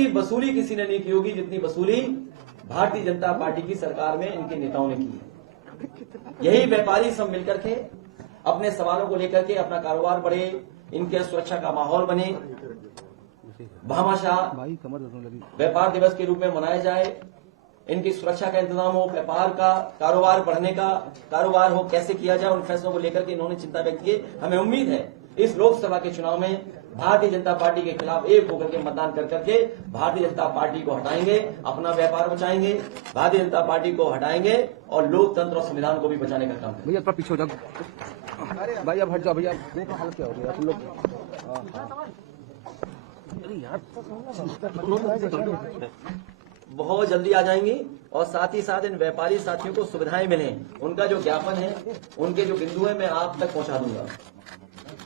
ऐसी वसूली किसी ने नहीं की होगी जितनी वसूली भारतीय जनता पार्टी की सरकार में इनके नेताओं ने की है। यही व्यापारी सब मिलकर के अपने सवालों को लेकर के अपना कारोबार बढ़े, इनके सुरक्षा का माहौल बने, भामाशाह व्यापार दिवस के रूप में मनाया जाए, इनकी सुरक्षा का इंतजाम हो, व्यापार का कारोबार बढ़ने का कारोबार हो, कैसे किया जाए, उन फैसलों को लेकर के इन्होंने चिंता व्यक्त की। हमें उम्मीद है इस लोकसभा के चुनाव में भारतीय जनता पार्टी के खिलाफ एक होकर के मतदान कर करके भारतीय जनता पार्टी को हटाएंगे, अपना व्यापार बचाएंगे, भारतीय जनता पार्टी को हटाएंगे और लोकतंत्र और संविधान को भी बचाने का काम करेंगे। भैया थोड़ा पीछे हो जाओ, भाई अब हट जाओ भैया, देखो हाल क्या हो गया तुम लोग। बहुत जल्दी आ जाएंगी और साथ ही साथ इन व्यापारी साथियों को सुविधाएं मिलें, उनका जो ज्ञापन है, उनके जो बिंदु है, मैं आप तक पहुंचा दूंगा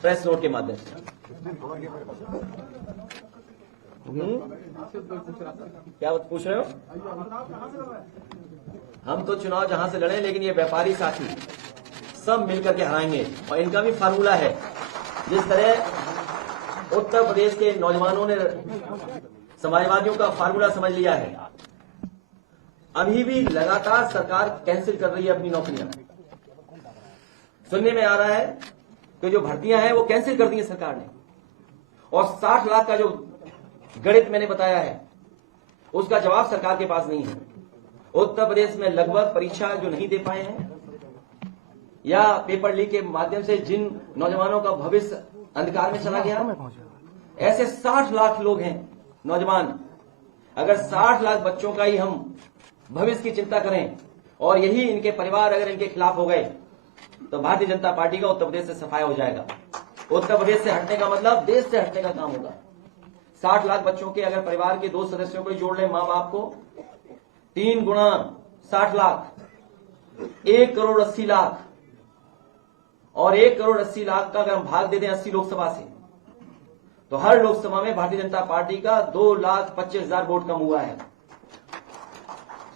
प्रेस नोट के माध्यम से। क्या पूछ रहे हो? हम तो चुनाव जहां से लड़े, लेकिन ये व्यापारी साथी सब मिलकर के हराएंगे और इनका भी फार्मूला है। जिस तरह उत्तर प्रदेश के नौजवानों ने समाजवादियों का फार्मूला समझ लिया है, अभी भी लगातार सरकार कैंसिल कर रही है अपनी नौकरियां। सुनने में आ रहा है कि जो भर्तियां हैं वो कैंसिल कर दी है सरकार ने, और 60 लाख का जो गणित मैंने बताया है उसका जवाब सरकार के पास नहीं है। उत्तर प्रदेश में लगभग परीक्षा जो नहीं दे पाए हैं या पेपर लीक के माध्यम से जिन नौजवानों का भविष्य अंधकार में चला गया, ऐसे 60 लाख लोग हैं नौजवान। अगर 60 लाख बच्चों का ही हम भविष्य की चिंता करें और यही इनके परिवार अगर इनके खिलाफ हो गए तो भारतीय जनता पार्टी का उत्तर प्रदेश से सफाया हो जाएगा। उत्तर प्रदेश से हटने का मतलब देश से हटने का काम होगा। 60 लाख बच्चों के अगर परिवार के 2 सदस्यों को जोड़ लें, मां बाप को, 3 गुणा 60 लाख, 1 करोड़ 80 लाख, और 1 करोड़ 80 लाख का अगर हम भाग दे दें 80 लोकसभा से, तो हर लोकसभा में भारतीय जनता पार्टी का 2,25,000 वोट कम हुआ है।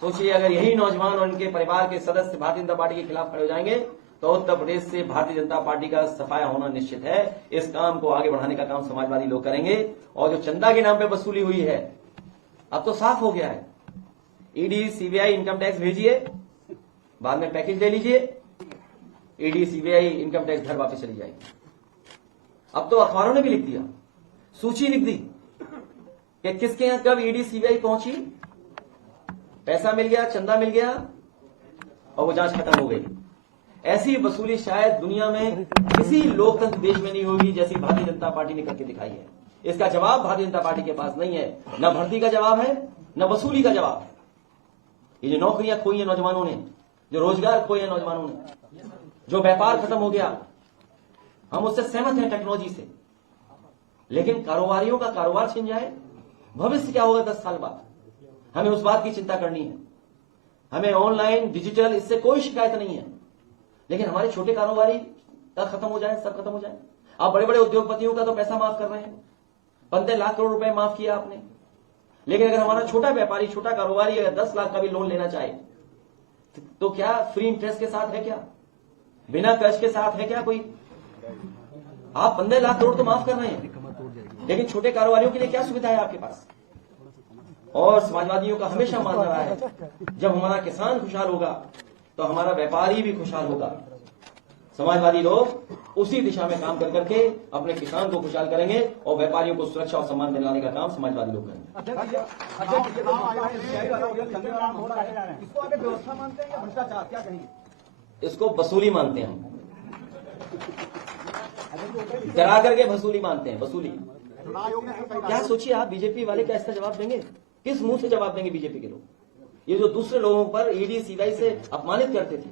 सोचिए, अगर यही नौजवान और इनके परिवार के सदस्य भारतीय जनता पार्टी के खिलाफ खड़े हो जाएंगे तो उत्तर प्रदेश से भारतीय जनता पार्टी का सफाया होना निश्चित है। इस काम को आगे बढ़ाने का काम समाजवादी लोग करेंगे। और जो चंदा के नाम पे वसूली हुई है, अब तो साफ हो गया है। ईडी, सीबीआई इनकम टैक्स भेजिए, बाद में पैकेज ले लीजिए, ईडी, सीबीआई इनकम टैक्स घर वापस चली जाएगी। अब तो अखबारों ने भी लिख दिया, सूची लिख दी कि किसके यहां कब ईडी, सीबीआई पहुंची, पैसा मिल गया, चंदा मिल गया और वो जांच खत्म हो गई। ऐसी वसूली शायद दुनिया में किसी लोकतंत्र देश में नहीं होगी जैसी भारतीय जनता पार्टी ने करके दिखाई है। इसका जवाब भारतीय जनता पार्टी के पास नहीं है। न भर्ती का जवाब है, न वसूली का जवाब है। ये जो नौकरियां खोई है नौजवानों ने, जो रोजगार खोए हैं नौजवानों ने, जो व्यापार खत्म हो गया, हम उससे सहमत हैं टेक्नोलॉजी से, लेकिन कारोबारियों का कारोबार छिन जाए, भविष्य क्या होगा 10 साल बाद, हमें उस बात की चिंता करनी है। हमें ऑनलाइन, डिजिटल, इससे कोई शिकायत नहीं है, लेकिन हमारे छोटे कारोबारी का खत्म हो जाए, सब खत्म हो जाए। आप बड़े बड़े उद्योगपतियों का तो पैसा माफ कर रहे हैं, 15 लाख करोड़ रुपए माफ किया आपने, लेकिन अगर हमारा छोटा व्यापारी, छोटा कारोबारी अगर 10 लाख का भी लोन लेना चाहे तो क्या फ्री इंटरेस्ट के साथ है, क्या बिना कर्ज के साथ है क्या कोई? आप 15 लाख करोड़ तो माफ कर रहे हैं, लेकिन छोटे कारोबारियों के लिए क्या सुविधा है आपके पास? और समाजवादियों का हमेशा मानना रहा है, जब हमारा किसान खुशहाल होगा तो हमारा व्यापारी भी खुशहाल होगा। समाजवादी लोग उसी दिशा में काम कर करके अपने किसान को खुशहाल करेंगे और व्यापारियों को सुरक्षा और सम्मान दिलाने का काम समाजवादी लोग करेंगे। इसको वसूली मानते हैं हम, डरा करके वसूली मानते हैं। वसूली क्या सोचिए आप, बीजेपी वाले क्या इसका जवाब देंगे? किस मुंह से जवाब देंगे बीजेपी के लोग? ये जो दूसरे लोगों पर ईडी, सीबीआई से अपमानित करते थे,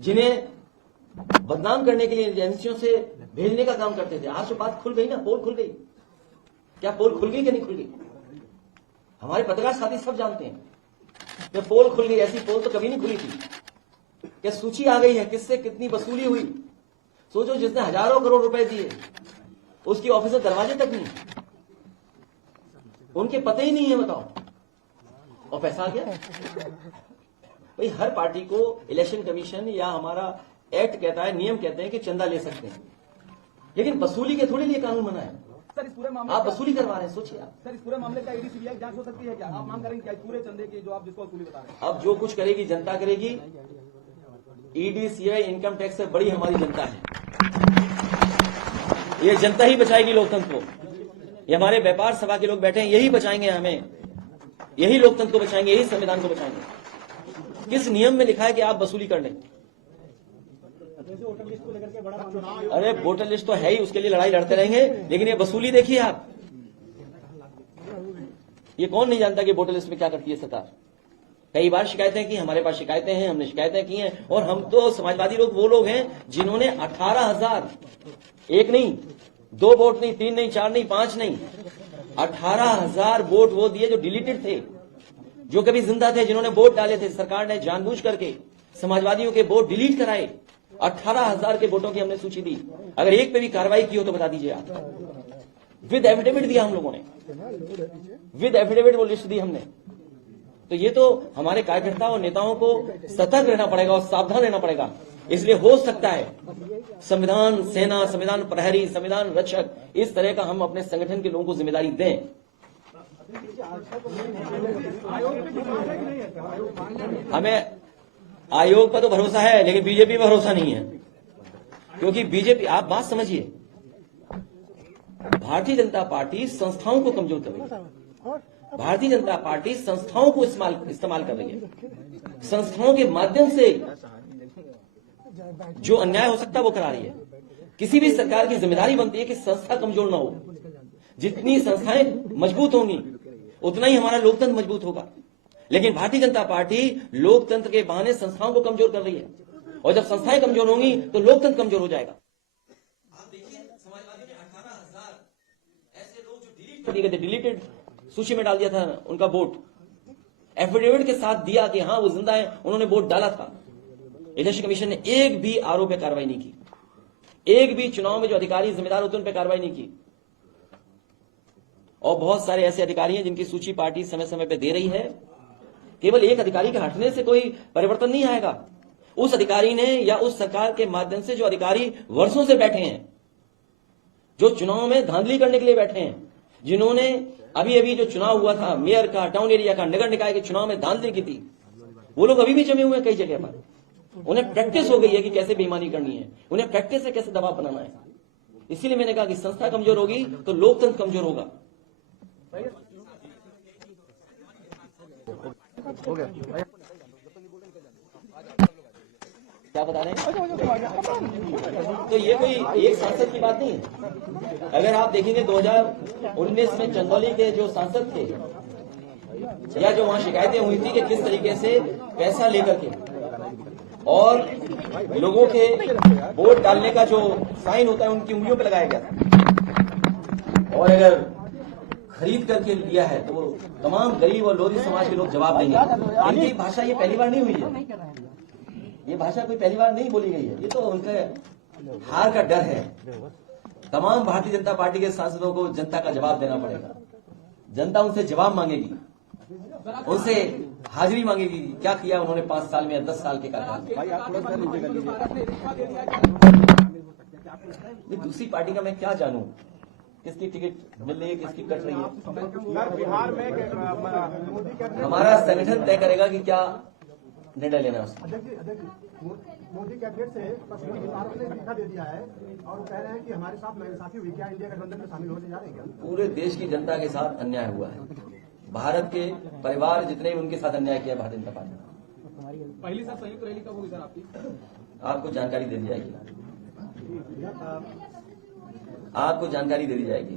जिन्हें बदनाम करने के लिए एजेंसियों से भेजने का काम करते थे, आज तो बात खुल गई ना, पोल खुल गई। क्या पोल खुल गई कि नहीं खुल गई? हमारे पत्रकार साथी सब जानते हैं कि पोल खुल गई। ऐसी पोल तो कभी नहीं खुली थी। क्या सूची आ गई है, किससे कितनी वसूली हुई। सोचो, जिसने हजारों करोड़ रुपए दिए उसकी ऑफिसर दरवाजे तक नहीं, उनके पते ही नहीं है, बताओ, और पैसा आ गया। भाई हर पार्टी को इलेक्शन कमीशन या हमारा एक्ट कहता है, नियम कहते हैं कि चंदा ले सकते हैं, लेकिन वसूली के थोड़ी लिए कानून बना है। सर इस पूरे मामले आप वसूली करवा रहे हैं, सोचिए आप। सर इस पूरे मामले का ईडी सीबीआई जांच हो सकती है क्या? आप मांग करेंगे क्या इस पूरे चंदे की जो आप जिसको वसूली बता रहे हैं? अब जो कुछ करेगी जनता करेगी। ईडी सीबीआई इनकम टैक्स से बड़ी हमारी जनता है। ये जनता ही बचाएगी लोकतंत्र को। ये हमारे व्यापार सभा के लोग बैठे हैं, यही बचाएंगे हमें, यही लोकतंत्र को बचाएंगे, यही संविधान को बचाएंगे। किस नियम में लिखा है कि आप वसूली कर लें? अरे वोटर लिस्ट तो है ही, उसके लिए लड़ाई लड़ते रहेंगे, लेकिन ये वसूली देखिए आप। ये कौन नहीं जानता कि वोटर लिस्ट में क्या करती है सरकार? कई बार शिकायतें की, हमारे पास शिकायतें हैं, हमने शिकायतें की हैं। और हम तो समाजवादी लोग वो लोग हैं जिन्होंने 18,000, एक नहीं, 2 वोट नहीं, 3 नहीं, 4 नहीं, 5 नहीं, 18,000 वोट वो दिए जो डिलीटेड थे, जो कभी जिंदा थे, जिन्होंने वोट डाले थे। सरकार ने जानबूझ करके समाजवादियों के वोट डिलीट कराए। 18,000 के वोटों की हमने सूची दी। अगर एक पे भी कार्रवाई की हो तो बता दीजिए आप। विद एफिडेविट दिया हम लोगों ने, विद एफिडेविट वो लिस्ट दी हमने। तो ये तो हमारे कार्यकर्ता और नेताओं को सतर्क रहना पड़ेगा और सावधान रहना पड़ेगा। इसलिए हो सकता है संविधान सेना, संविधान प्रहरी, संविधान रक्षक, इस तरह का हम अपने संगठन के लोगों को जिम्मेदारी दें। हमें आयोग पर तो भरोसा है, लेकिन बीजेपी पर भरोसा नहीं है। क्योंकि बीजेपी, आप बात समझिए, भारतीय जनता पार्टी संस्थाओं को कमजोर कर रही है। भारतीय जनता पार्टी संस्थाओं को इस्तेमाल कर रही है। संस्थाओं के माध्यम से जो अन्याय हो सकता है वो करा रही है। किसी भी सरकार की जिम्मेदारी बनती है कि संस्था कमजोर ना हो। जितनी संस्थाएं मजबूत होंगी उतना ही हमारा लोकतंत्र मजबूत होगा। लेकिन भारतीय जनता पार्टी लोकतंत्र के बहाने संस्थाओं को कमजोर कर रही है, और जब संस्थाएं कमजोर होंगी तो लोकतंत्र कमजोर हो जाएगा। आप देखिए, समाजवादी ने 18,000 ऐसे लोग जो डिलीट कर दिए गए थे, डिलीटेड सूची में डाल दिया था उनका वोट, एफिडेविट के साथ दिया कि हाँ वो जिंदा है, उन्होंने वोट डाला था। इलेक्शन कमीशन ने एक भी आरोप पे कार्रवाई नहीं की, एक भी चुनाव में जो अधिकारी जिम्मेदार होते हैं उन पर कार्रवाई नहीं की। और बहुत सारे ऐसे अधिकारी हैं जिनकी सूची पार्टी समय समय पे दे रही है। केवल एक अधिकारी के हटने से कोई परिवर्तन नहीं आएगा। उस अधिकारी ने या उस सरकार के माध्यम से जो अधिकारी वर्षों से बैठे हैं, जो चुनाव में धांधली करने के लिए बैठे हैं, जिन्होंने अभी अभी जो चुनाव हुआ था मेयर का, टाउन एरिया का, नगर निकाय के चुनाव में धांधली की थी, वो लोग अभी भी जमे हुए हैं कई जगह पर। उन्हें प्रैक्टिस हो गई है कि कैसे बेईमानी करनी है, उन्हें प्रैक्टिस है कैसे दबाव बनाना है। इसीलिए मैंने कहा कि संस्था कमजोर होगी तो लोकतंत्र कमजोर होगा। हो गया। क्या बता रहे हैं? तो ये कोई एक सांसद की बात नहीं है। अगर आप देखेंगे 2019 में चंदौली के जो सांसद थे, या जो वहां शिकायतें हुई थी कि किस तरीके से पैसा लेकर के और लोगों के वोट डालने का जो साइन होता है उनकी उंगलियों पे लगाया गया था, और अगर खरीद करके लिया है तो तमाम गरीब और लोधी समाज के लोग जवाब देंगे। इनकी भाषा ये पहली बार नहीं हुई है, ये भाषा कोई पहली बार नहीं बोली गई है। ये तो उनके हार का डर है। तमाम भारतीय जनता पार्टी के सांसदों को जनता का जवाब देना पड़ेगा। जनता उनसे जवाब मांगेगी, उनसे हाजिरी मांगेगी, क्या किया उन्होंने 5 साल में या 10 साल के कार्यकाल। ये दूसरी पार्टी का मैं क्या जानूं, किसकी टिकट मिल रही है, किसकी कट रही है। बिहार में हमारा संगठन तय करेगा कि क्या निर्णय लेना है उसका। मोदी कैबिनेट से पश्चिमी बिहार ने इस्तीफा दे दिया है और वो कह रहे हैं कि हमारे साथ नाइंसाफी हुई, क्या इंडिया गठबंधन में शामिल होने जा रहे हैं? पूरे देश की जनता के साथ अन्याय हुआ है। भारत के परिवार जितने भी उनके साथ अन्याय किया भारतीय जनता पार्टी ने। पहली साल संयुक्त रैली कब होगी सर आपकी? आपको जानकारी दे दी जाएगी, आपको जानकारी दे दी जाएगी।